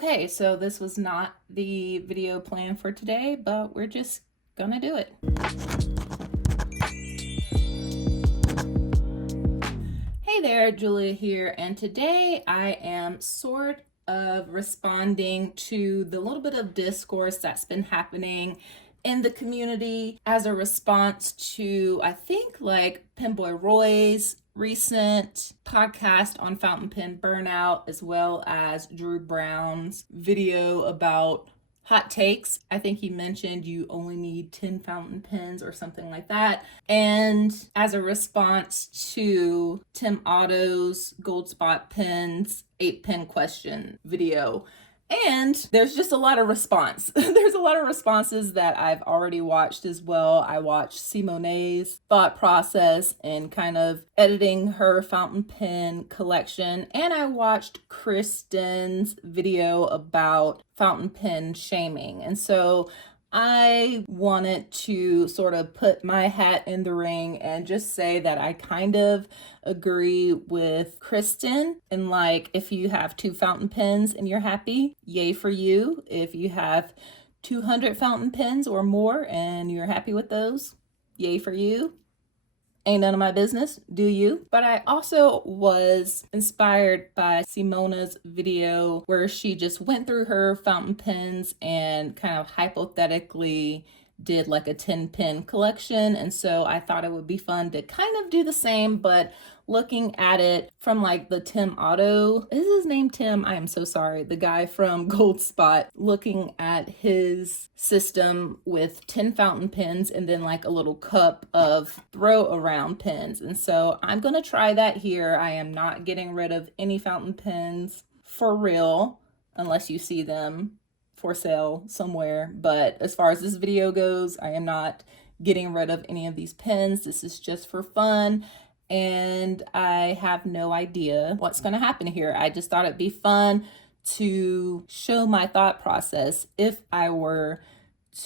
Okay, so this was not the video plan for today, but we're just gonna do it. Hey there, Julia here, and today I am sort of responding to the little bit of discourse that's been happening in the community as a response to, I think, like Penboy Roy's recent podcast on fountain pen burnout, as well as Drew Brown's video about hot takes. I think he mentioned you only need 10 fountain pens or something like that. And as a response to Tim Otto's Gold Spot Pens 8-pen question video. And there's just a lot of response. There's a lot of responses that I've already watched as well. I watched Simone's thought process and kind of editing her fountain pen collection. And I watched Kristen's video about fountain pen shaming. And so I wanted to sort of put my hat in the ring and just say that I kind of agree with Kristen. And like, if you have 2 fountain pens and you're happy, yay for you. If you have 200 fountain pens or more and you're happy with those, yay for you. Ain't none of my business, do you? But I also was inspired by Simona's video where she just went through her fountain pens and kind of hypothetically did like a 10-pen collection. And so I thought it would be fun to kind of do the same, but looking at it from like the Tim Otto, is his name Tim? I am so sorry. The guy from Gold Spot, looking at his system with 10 fountain pens and then like a little cup of throw around pens. And so I'm going to try that here. I am not getting rid of any fountain pens for real, unless you see them for sale somewhere. But as far as this video goes, I am not getting rid of any of these pens. This is just for fun. And I have no idea what's going to happen here. I just thought it'd be fun to show my thought process if I were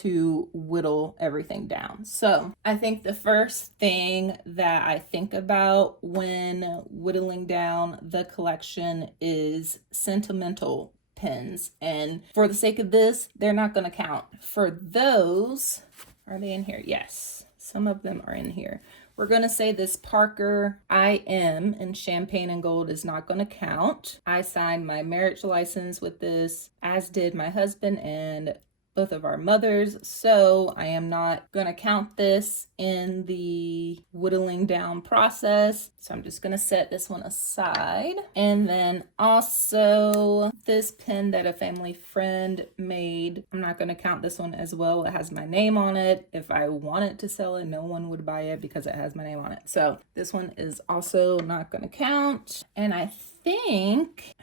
to whittle everything down. So I think the first thing that I think about when whittling down the collection is sentimental pens. And for the sake of this, they're not going to count. For those, are they in here? Yes, some of them are in here. We're going to say this Parker IM in champagne and gold is not going to count. I signed my marriage license with this, as did my husband and both of our mothers. So I am not going to count this in the whittling down process. So I'm just going to set this one aside. And then also this pen that a family friend made, I'm not going to count this one as well. It has my name on it. If I wanted to sell it, no one would buy it because it has my name on it. So this one is also not going to count. And I think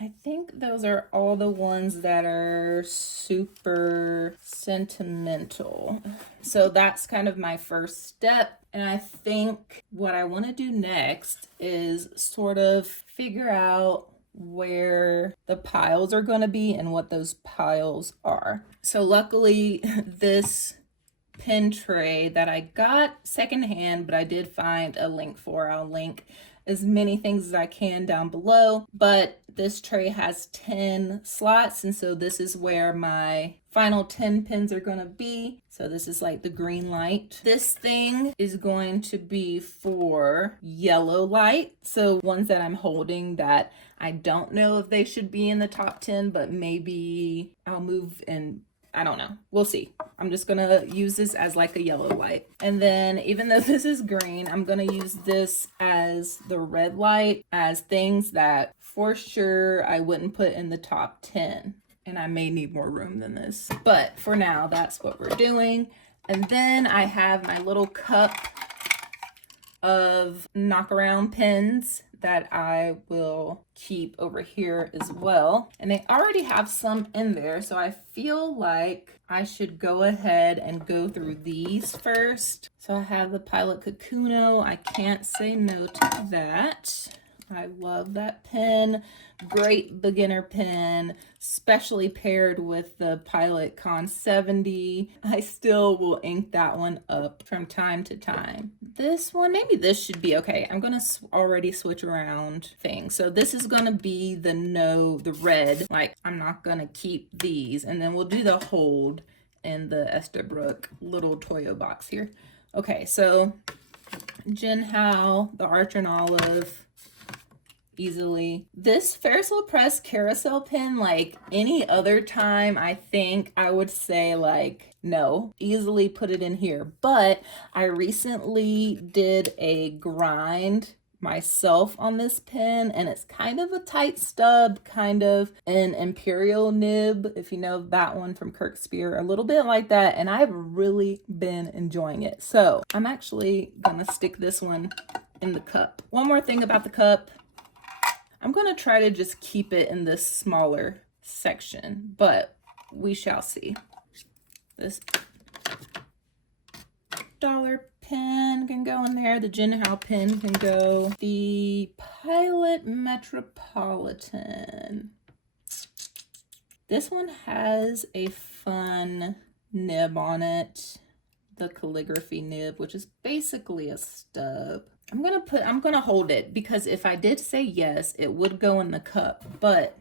those are all the ones that are super sentimental. So that's kind of my first step. And I think what I want to do next is sort of figure out where the piles are going to be and what those piles are. So luckily, this pen tray that I got secondhand, but I did find a link for, I'll link as many things as I can down below, but this tray has 10 slots, and so this is where my final 10 pens are going to be. So this is like the green light. This thing is going to be for yellow light, so ones that I'm holding that I don't know if they should be in the top 10, but maybe I'll move and I don't know. We'll see. I'm just going to use this as like a yellow light. And then even though this is green, I'm going to use this as the red light, as things that for sure I wouldn't put in the top 10. And I may need more room than this. But for now, that's what we're doing. And then I have my little cup of knockaround pens that I will keep over here as well. And they already have some in there, so I feel like I should go ahead and go through these first. So I have the Pilot Kakuno. I can't say no to that. I love that pen. Great beginner pen, especially paired with the Pilot Con 70. I still will ink that one up from time to time. This one, maybe this should be okay. I'm gonna already switch around things. So this is gonna be the red. Like, I'm not gonna keep these. And then we'll do the hold in the Esterbrook little Toyo box here. Okay, so Jin Hao, the Arch and Olive, easily. This Ferris Wheel Press carousel pen, like any other time, I think I would say like, no, easily put it in here. But I recently did a grind myself on this pen, and it's kind of a tight stub, kind of an imperial nib, if you know that one from Kirk Spear, a little bit like that, and I've really been enjoying it. So I'm actually gonna stick this one in the cup. One more thing about the cup, I'm gonna try to just keep it in this smaller section, but we shall see. This dollar pen can go in there. The Jin Hao pen can go. The Pilot Metropolitan. This one has a fun nib on it. The calligraphy nib, which is basically a stub. I'm gonna hold it because if I did say yes, it would go in the cup, but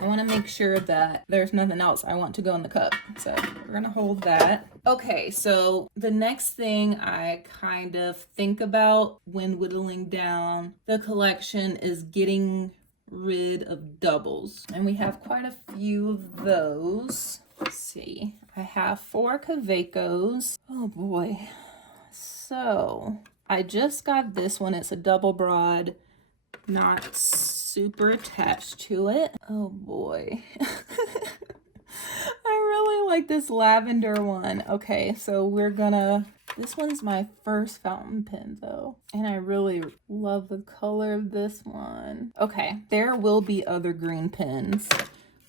I want to make sure that there's nothing else I want to go in the cup. So we're gonna hold that. Okay, so the next thing I kind of think about when whittling down the collection is getting rid of doubles. And we have quite a few of those. Let's see. I have 4 Kavekos. Oh boy. So I just got this one. It's a double broad, not super attached to it. Oh boy. I really like this lavender one. Okay, so this one's my first fountain pen though, and I really love the color of this one. Okay, there will be other green pens.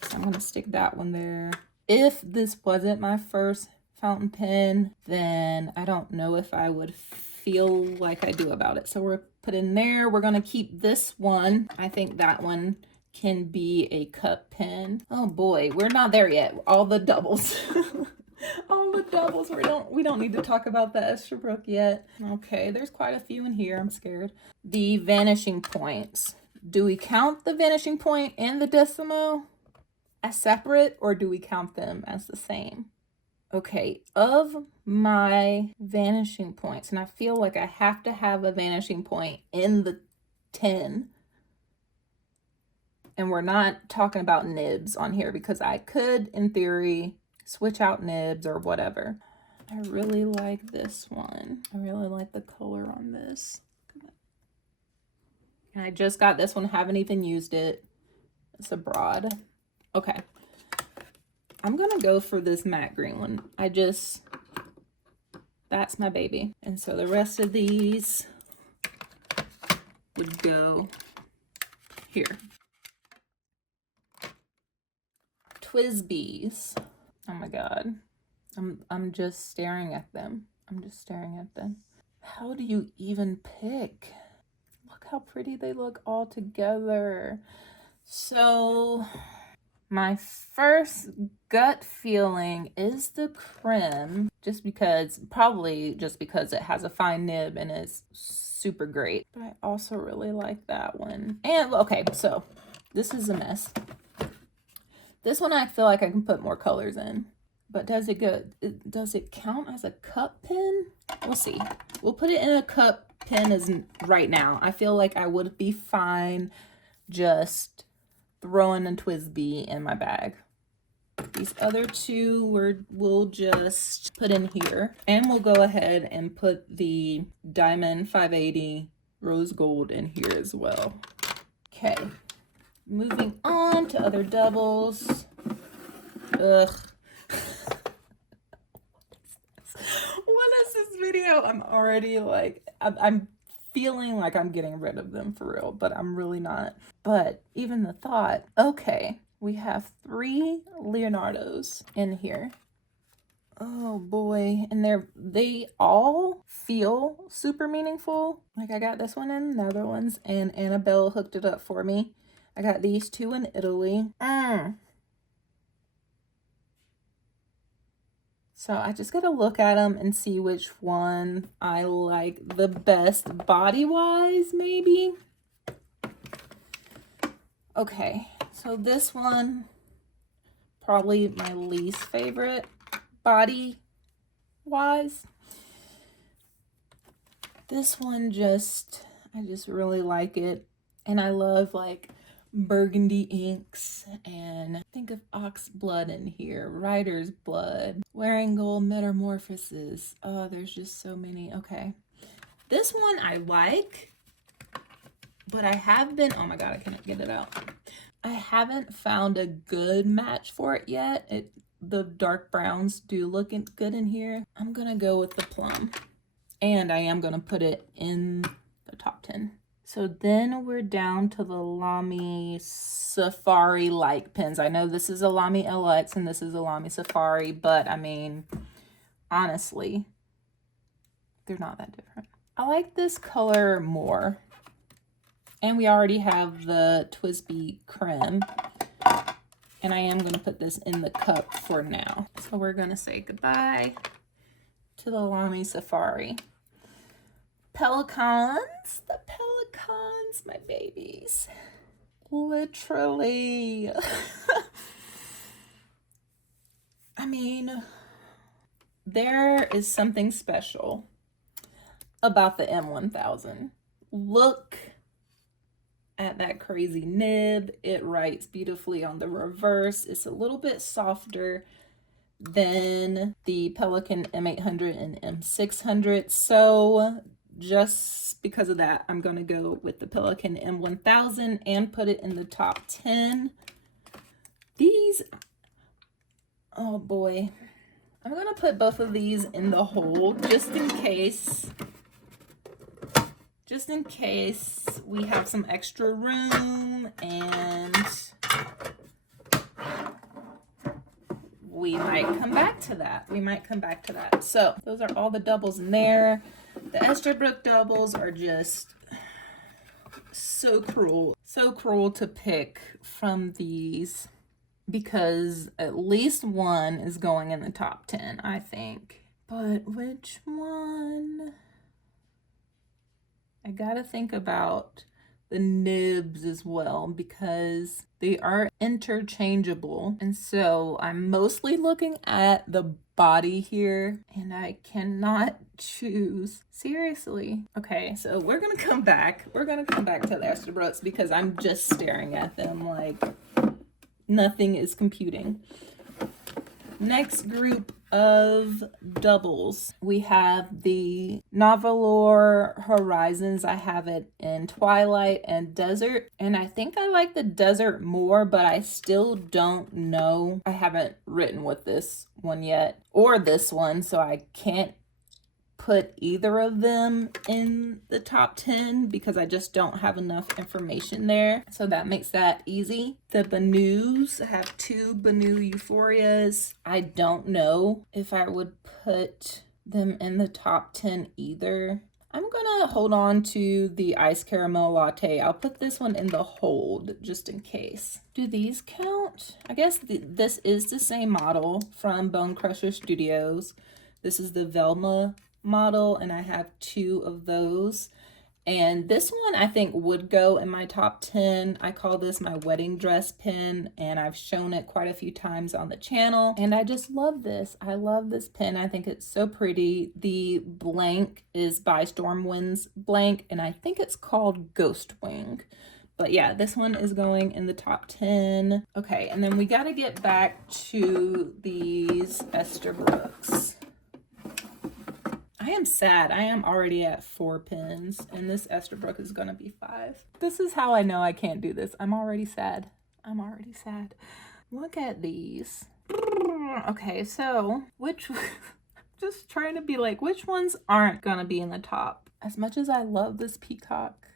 So I'm gonna stick that one there. If this wasn't my first fountain pen, then I don't know if I would feel like I do about it. So we're put in there. We're gonna keep this one. I think that one can be a cup pen. Oh boy, we're not there yet. All the doubles. All the doubles. We don't need to talk about the Esterbrook yet. Okay, there's quite a few in here. I'm scared. The vanishing points. Do we count the vanishing point and the Decimo as separate, or do we count them as the same? Okay, of my vanishing points, and I feel like I have to have a vanishing point in the 10. And we're not talking about nibs on here because I could, in theory, switch out nibs or whatever. I really like this one. I really like the color on this. And I just got this one, haven't even used it. It's a broad. Okay. I'm gonna go for this matte green one. That's my baby. And so the rest of these would go here. Twisbees. Oh my god. I'm just staring at them. How do you even pick? Look how pretty they look all together. So my first gut feeling is the Creme, probably just because it has a fine nib and is super great. But I also really like that one. And okay, so this is a mess. This one I feel like I can put more colors in. But does it count as a cup pen? We'll see. We'll put it in a cup pen as right now. I feel like I would be fine just throwing a Twisbee in my bag. These other two we'll just put in here. And we'll go ahead and put the Diamond 580 Rose Gold in here as well. Okay. Moving on to other doubles. Ugh. What is this video? I'm already like, I'm feeling like I'm getting rid of them for real, but I'm really not. But even the thought, okay, we have 3 Leonardos in here. Oh boy, and they all feel super meaningful. Like I got this one in the Netherlands and Annabelle hooked it up for me. I got these two in Italy. So I just gotta look at them and see which one I like the best body-wise, maybe. Okay, so this one, probably my least favorite body-wise. This one I just really like it. And I love like burgundy inks, and think of ox blood in here, rider's blood, wearing gold metamorphosis. Oh, there's just so many. Okay. This one I like, but I have been, oh my God, I cannot get it out. I haven't found a good match for it yet. The dark browns do look good in here. I'm gonna go with the plum, and I am gonna put it in the top 10. So then we're down to the Lamy Safari Light pens. I know this is a Lamy LX and this is a Lamy Safari, but I mean, honestly, they're not that different. I like this color more. And we already have the Twisby Creme. And I am going to put this in the cup for now. So we're going to say goodbye to the Lamy Safari. Pelicans, the Pelicans, my babies. Literally. I mean, there is something special about the M1000. Look at that crazy nib. It writes beautifully on the reverse. It's a little bit softer than the Pelican M800 and M600. So just because of that, I'm going to go with the Pelican M1000 and put it in the top 10. These, oh boy. I'm going to put both of these in the hold just in case. Just in case we have some extra room and we might come back to that. So those are all the doubles in there. The Esterbrook doubles are just so cruel. So cruel to pick from these because at least one is going in the top 10, I think. But which one? I gotta think about the nibs as well because they are interchangeable. And so I'm mostly looking at the body here and I cannot choose. Seriously. Okay, so we're gonna come back. We're gonna come back to the Esterbrook's because I'm just staring at them like nothing is computing. Next group of doubles, we have the Novelore Horizons. I have it in Twilight and Desert, and I think I like the Desert more, but I still don't know. I haven't written with this one yet, or this one, so I can't put either of them in the top 10 because I just don't have enough information there. So that makes that easy. The Banus, I have two Banu Euphorias. I don't know if I would put them in the top 10 either. I'm gonna hold on to the Ice Caramel Latte. I'll put this one in the hold just in case. Do these count? I guess this is the same model from Bone Crusher Studios. This is the Velma model, and I have two of those. And this one I think would go in my top 10. I call this my wedding dress pen, and I've shown it quite a few times on the channel. And I just love this. I love this pen. I think it's so pretty. The blank is by Stormwind's blank, and I think it's called Ghost Wing. But yeah, this one is going in the top 10. Okay, and then we got to get back to these Esterbrooks. I am sad. I am already at 4 pins, and this Esterbrook is going to be 5. This is how I know I can't do this. I'm already sad. I'm already sad. Look at these. Okay, so just trying to be like, which ones aren't going to be in the top? As much as I love this peacock.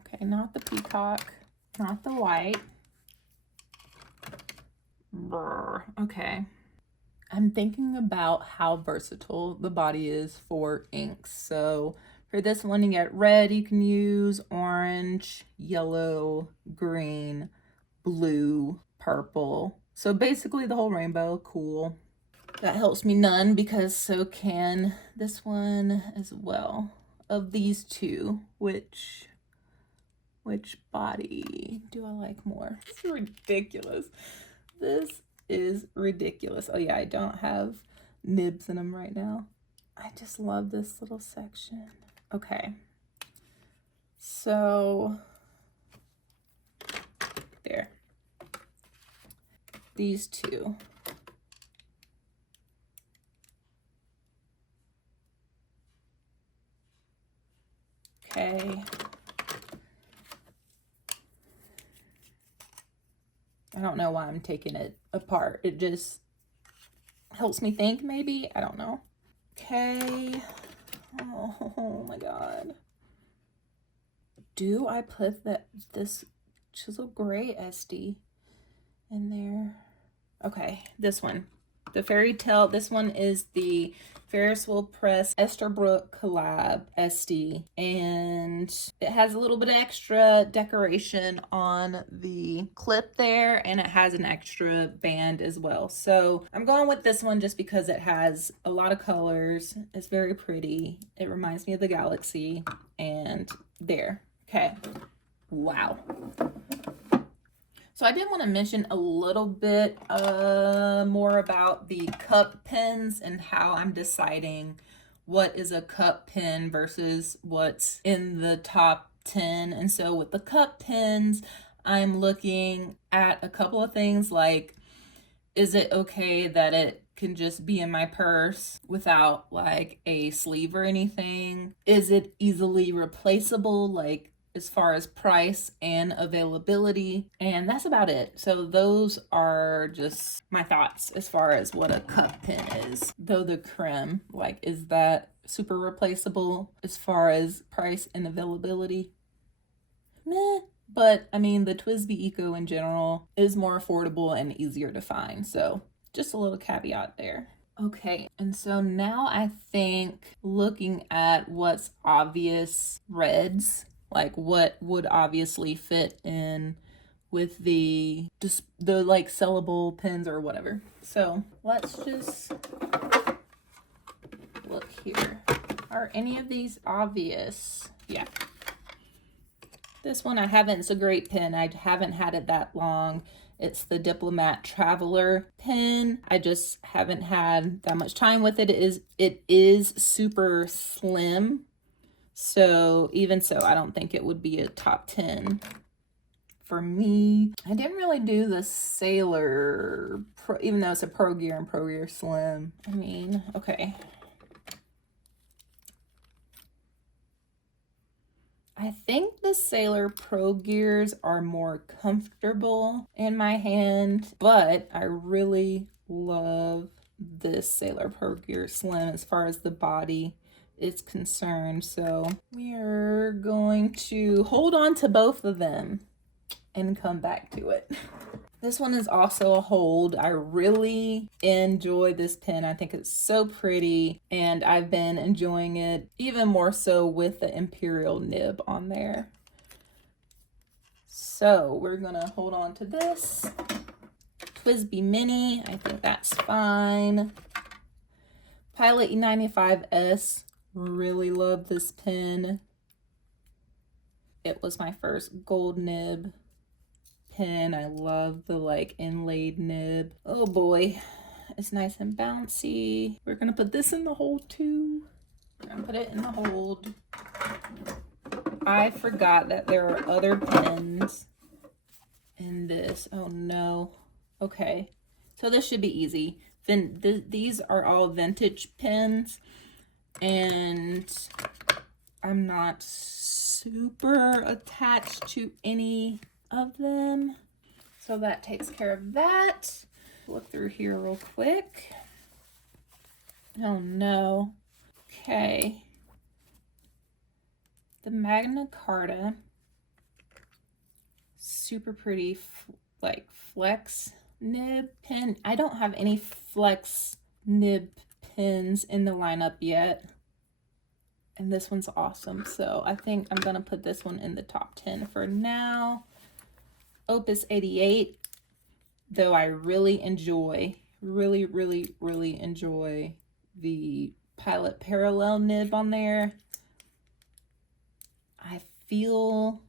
Okay, not the peacock. Not the white. Brr. Okay. I'm thinking about how versatile the body is for inks. So for this one, you get red, you can use orange, yellow, green, blue, purple. So basically the whole rainbow. Cool. That helps me none because so can this one as well. Of these two, which body do I like more? It's ridiculous. This is ridiculous. Oh yeah, I don't have nibs in them right now. I just love this little section. Okay. So there. These two. Okay. I don't know why I'm taking it apart. It just helps me think, maybe. I don't know. Okay. Oh my god. Do I put this chisel gray SD in there? Okay, this one. The fairy tale. This one is the Ferris Wheel Press Esterbrook collab SD, and it has a little bit of extra decoration on the clip there, and it has an extra band as well. So I'm going with this one just because it has a lot of colors. It's very pretty. It reminds me of the galaxy, and there. Okay. Wow. So I did want to mention a little bit more about the cup pens and how I'm deciding what is a cup pen versus what's in the top 10. And so with the cup pens, I'm looking at a couple of things like, is it okay that it can just be in my purse without like a sleeve or anything? Is it easily replaceable, like as far as price and availability? And that's about it. So those are just my thoughts as far as what a cup pen is. Though the creme, like, is that super replaceable as far as price and availability? Meh. But I mean, the TWSBI Eco in general is more affordable and easier to find. So just a little caveat there. Okay, and so now I think looking at what's obvious reds, like what would obviously fit in with the like sellable pens or whatever. So let's just look here. Are any of these obvious? Yeah. This one I haven't. It's a great pen. I haven't had it that long. It's the Diplomat Traveler pen. I just haven't had that much time with it. It is super slim. So even so, I don't think it would be a top 10 for me. I didn't really do the Sailor Pro, even though it's a Pro Gear and Pro Gear Slim. I mean, okay. I think the Sailor Pro Gears are more comfortable in my hand, but I really love this Sailor Pro Gear Slim as far as the body is concerned. So we are going to hold on to both of them and come back to it. This one is also a hold. I really enjoy this pen. I think it's so pretty, and I've been enjoying it even more so with the Imperial nib on there. So we're gonna hold on to this. TWSBI Mini, I think that's fine. Pilot E95S, really love this pen. It was my first gold nib pen. I love the like inlaid nib. Oh boy, it's nice and bouncy. We're gonna put this in the hold too. I'm gonna put it in the hold. I forgot that there are other pens in this. Oh no. Okay, so this should be easy. These are all vintage pens, and I'm not super attached to any of them, so that takes care of that. Look through here real quick. Oh no. Okay, the Magna Carta, super pretty like flex nib pen. I don't have any flex nib pins in the lineup yet. And this one's awesome. So I think I'm going to put this one in the top 10 for now. Opus 88, though I really enjoy, really enjoy the Pilot Parallel nib on there. I feel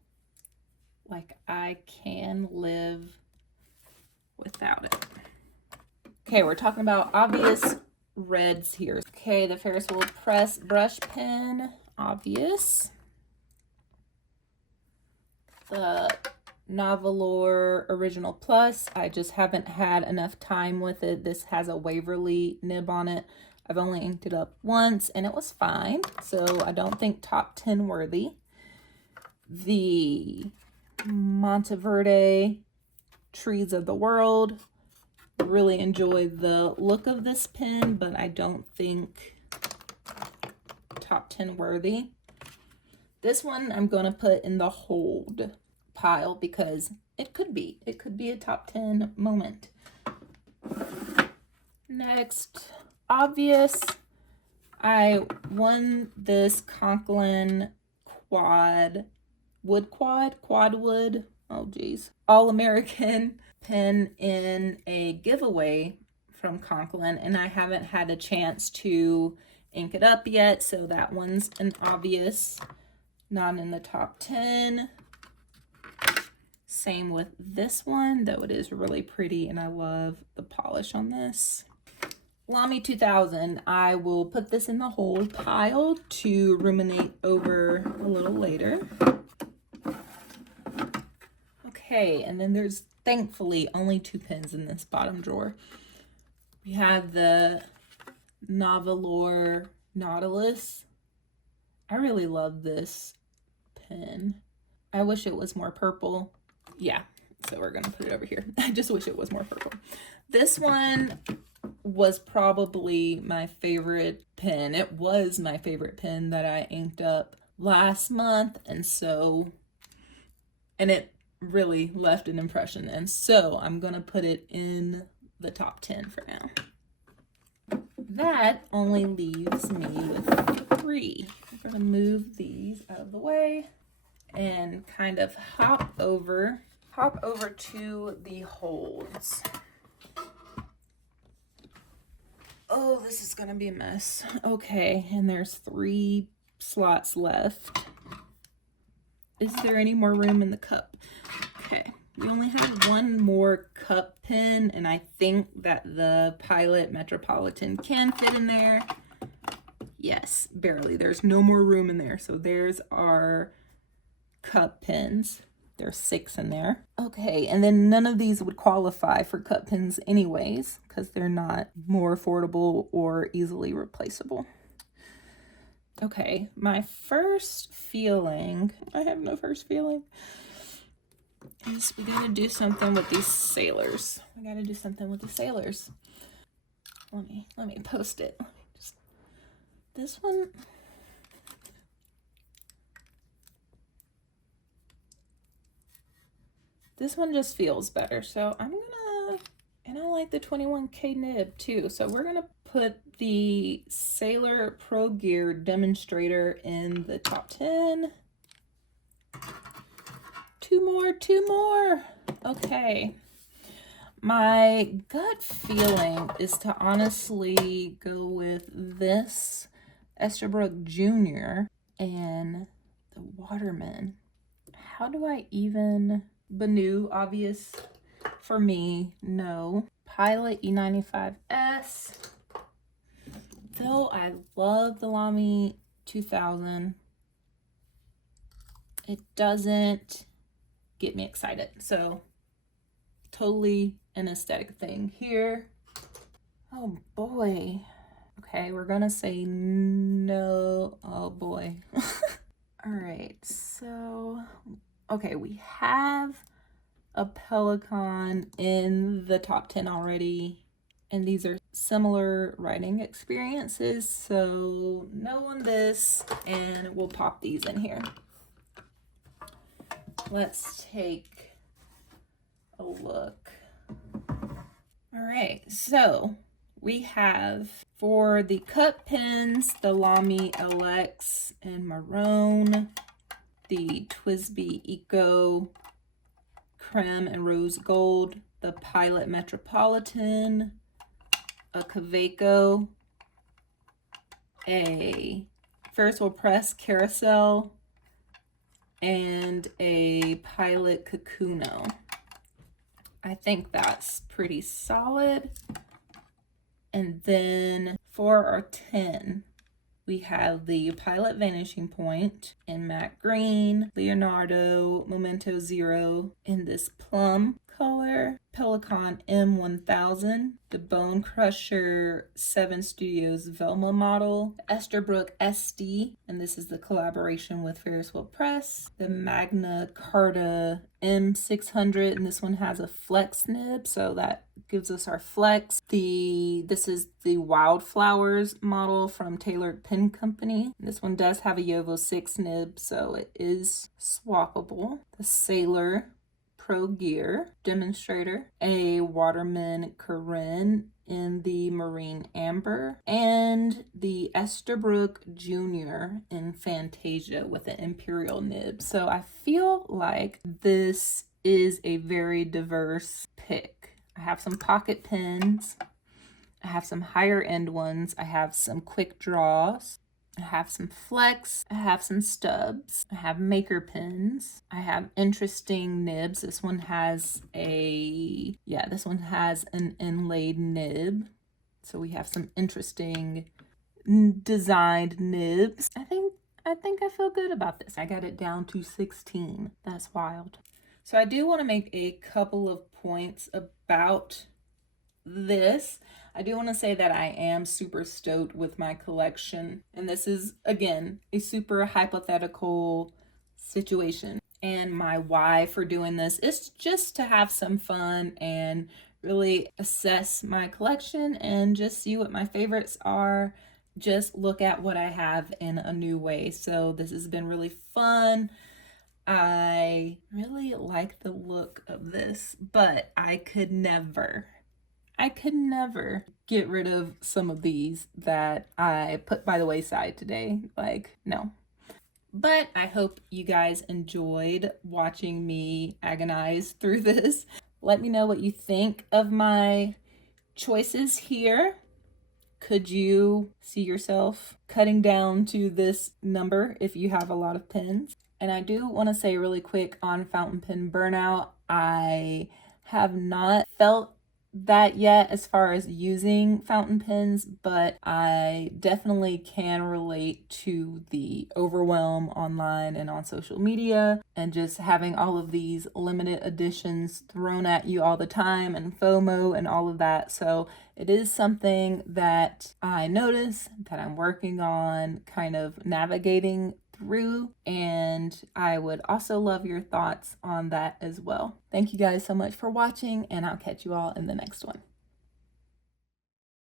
like I can live without it. Okay, we're talking about obvious reds here. Okay, the Ferris Wheel Press brush pen, obvious. The Novelore Original Plus, I just haven't had enough time with it. This has a Waverly nib on it. I've only inked it up once and it was fine, so I don't think top 10 worthy. The Monteverde Trees of the World, really enjoy the look of this pen, but I don't think top 10 worthy. This one I'm going to put in the hold pile because it could be a top 10 moment. Next, obvious, I won this Conklin quadwood, oh geez, All-American pen in a giveaway from Conklin, and I haven't had a chance to ink it up yet, so that one's an obvious, not in the top 10. Same with this one, though it is really pretty and I love the polish on this. Lamy 2000, I will put this in the hold pile to ruminate over a little later. Okay, and then there's thankfully only 2 pens in this bottom drawer. We have the Novelore Nautilus. I really love this pen. I wish it was more purple. Yeah, so we're gonna put it over here. I just wish it was more purple. This one was probably my favorite pen. It was my favorite pen that I inked up last month, and it really left an impression, and so I'm gonna put it in the top 10 for now. That only leaves me with 3. I'm gonna move these out of the way and kind of hop over to the holds. Oh, this is gonna be a mess. Okay, and there's 3 slots left. Is there any more room in the cup? Okay, we only have 1 more cup pen, and I think that the Pilot Metropolitan can fit in there. Yes, barely. There's no more room in there. So there's our cup pens. There's 6 in there. Okay, and then none of these would qualify for cup pens anyways, because they're not more affordable or easily replaceable. Okay, my first feeling, I have no first feeling, is we gotta do something with these sailors. Let me post it. This one, this one just feels better. So I'm gonna, and I like the 21K nib too. So we're gonna put the Sailor Pro Gear Demonstrator in the top 10. 2 more. Okay. My gut feeling is to honestly go with this Esterbrook Jr. and the Waterman. How do I even... Banu, obvious for me, no. Pilot E95S. Though I love the Lamy 2000, it doesn't get me excited. So totally an aesthetic thing here. Oh boy. Okay, we're gonna say no. Oh boy. All right, so okay, we have a Pelican in the top 10 already, and these are similar writing experiences, so no on this, and we'll pop these in here. Let's take a look. All right, so we have for the cut pens, the Lamy LX in maroon, the Twisby Eco creme and rose gold, the Pilot Metropolitan, a Kaweco, a Ferris Wheel Press Carousel, and a Pilot Kakuno. I think that's pretty solid. And then for our 10, we have the Pilot Vanishing Point in matte green, Leonardo Memento Zero in this plum color, Pelican M1000, the Bone Crusher 7 Studios Velma model, Esterbrook SD, and this is the collaboration with Ferris Wheel Press, the Magna Carta M600, and this one has a flex nib, so that gives us our flex. This is the Wildflowers model from Tailored Pen Company. This one does have a Yovo 6 nib, so it is swappable. The Sailor Pro Gear demonstrator, a Waterman Corinne in the Marine Amber, and the Esterbrook Jr. in Fantasia with an Imperial nib. So I feel like this is a very diverse pick. I have some pocket pens, I have some higher end ones, I have some quick draws, I have some flex, I have some stubs, I have maker pens, I have interesting nibs. This one has an inlaid nib. So we have some interesting designed nibs. I think I feel good about this. I got it down to 16. That's wild. So I do want to make a couple of points about this. I do want to say that I am super stoked with my collection. And this is, again, a super hypothetical situation. And my why for doing this is just to have some fun and really assess my collection and just see what my favorites are. Just look at what I have in a new way. So this has been really fun. I really like the look of this, but I could never get rid of some of these that I put by the wayside today. Like, no. But I hope you guys enjoyed watching me agonize through this. Let me know what you think of my choices here. Could you see yourself cutting down to this number if you have a lot of pens? And I do want to say really quick on fountain pen burnout, I have not felt that yet as far as using fountain pens, but I definitely can relate to the overwhelm online and on social media and just having all of these limited editions thrown at you all the time and FOMO and all of that. So it is something that I notice that I'm working on kind of navigating through, and I would also love your thoughts on that as well. Thank you guys so much for watching, and I'll catch you all in the next one.